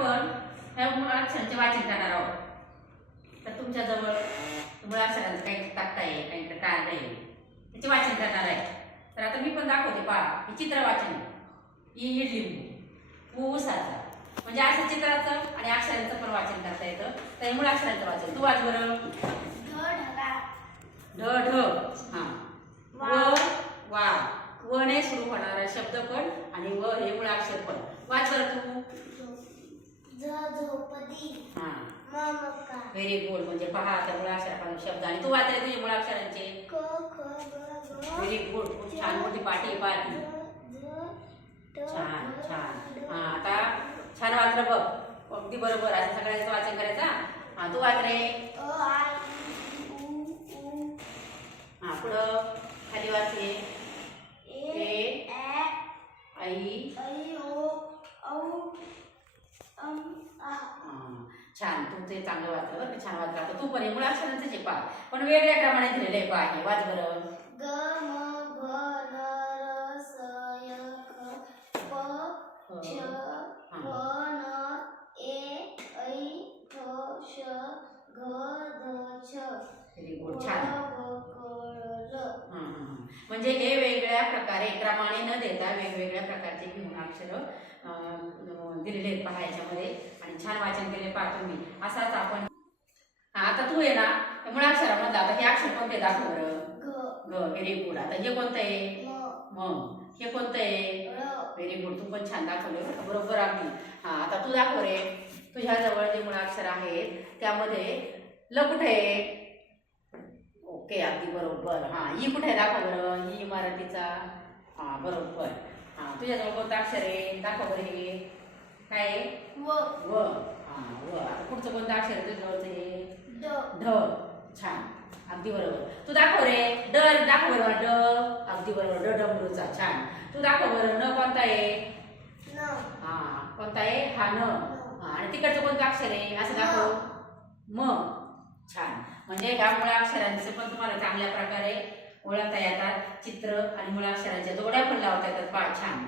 आपण ह्या मुळाक्षरांचे वाचन करणार आहोत. तर तुमच्याजवळ मुळाक्षरांचं काही तक्ता आहे काही कार्ड आहे त्याचे वाचन करणार आहे. तर आता मी पण दाखवते पहा हे चित्र वाचन. ई लिंबू ऊ उसाचा म्हणजे असं चित्राचं आणि अक्षरांचं पण वाचन करता येतं. तर हे मुळाक्षरांचं वाचन. तू वाच बरं. ढ ढ. हा. व वा. वने सुरू होणारा शब्द पण आणि व हे मुळाक्षर पण. वाच बरं तू. हा. व्हेरी गुड म्हणजे पहा त्या मुळाक्षरापासून शब्द आणि तू वाचले तुझे मुळाक्षरांचे. व्हेरी गुड खूप छान मोठी पाठी पाठी छान छान. हा आता छान वाचलं बघ. अगदी बरोबर. असं सगळ्यांचं वाचन करायचं हा. हा तू वाच रे. हा पुढं खाली वाचले आई हा. छान तुमचं चांगलं वाचलं बरं का? छान वाचलं. आता तू पण हे मुळाक्षरांचं आहे पहा पण वेगळ्या क्रमाने दिलेलं आहे पहा हे वाच बरं. व्हेरी गुड छान. म्हणजे हे वेगळ्या प्रकारे क्रमाने न देता वेगवेगळ्या प्रकारचे घेऊन अक्षर दिलेले आहेत पहा याच्यामध्ये. आणि छान वाचन केले पहा तुम्ही. असाच आपण हा, आता तू आहे ना. त्या मुळाक्षरामध्ये आता हे अक्षर कोणते दाखव बरं. ग. व्हेरी गुड आता हे कोणतं आहे? मग हे कोणतं आहे? व्हेरी गुड तू पण छान दाखवले? बरोबर अगदी. हा आता तू दाखव रे. तुझ्याजवळ जे मुळाक्षर आहेत त्यामध्ये ल कुठे आहे? ओके अगदी बरोबर. हा ही कुठे दाखव बरं. ही मराठीचा हा बरोबर. हा तुझ्याजवळ कोणतं अक्षर आहे? दाखव बरं हे. काय आहे? व. हा व. आता पुढचं कोणतं अक्षर आहे तुझ्याजवळचं हे? ढ छान. अगदी बरोबर. तू दाखव रे ड दाखव बरं ड. अगदी बरोबर. ड डमरूचा छान. तू दाखव बरं न कोणता आहे? हा कोणता आहे? हा न. आणि तिकडचं कोणतं अक्षर आहे? असं दाखव. म. छान. म्हणजे ह्या मुळाक्षरांचं पण तुम्हाला चांगल्या प्रकारे ओळखता येतात. चित्र आणि मुळाक्षरांच्या जोड्या पण लावता येतात. फार छान.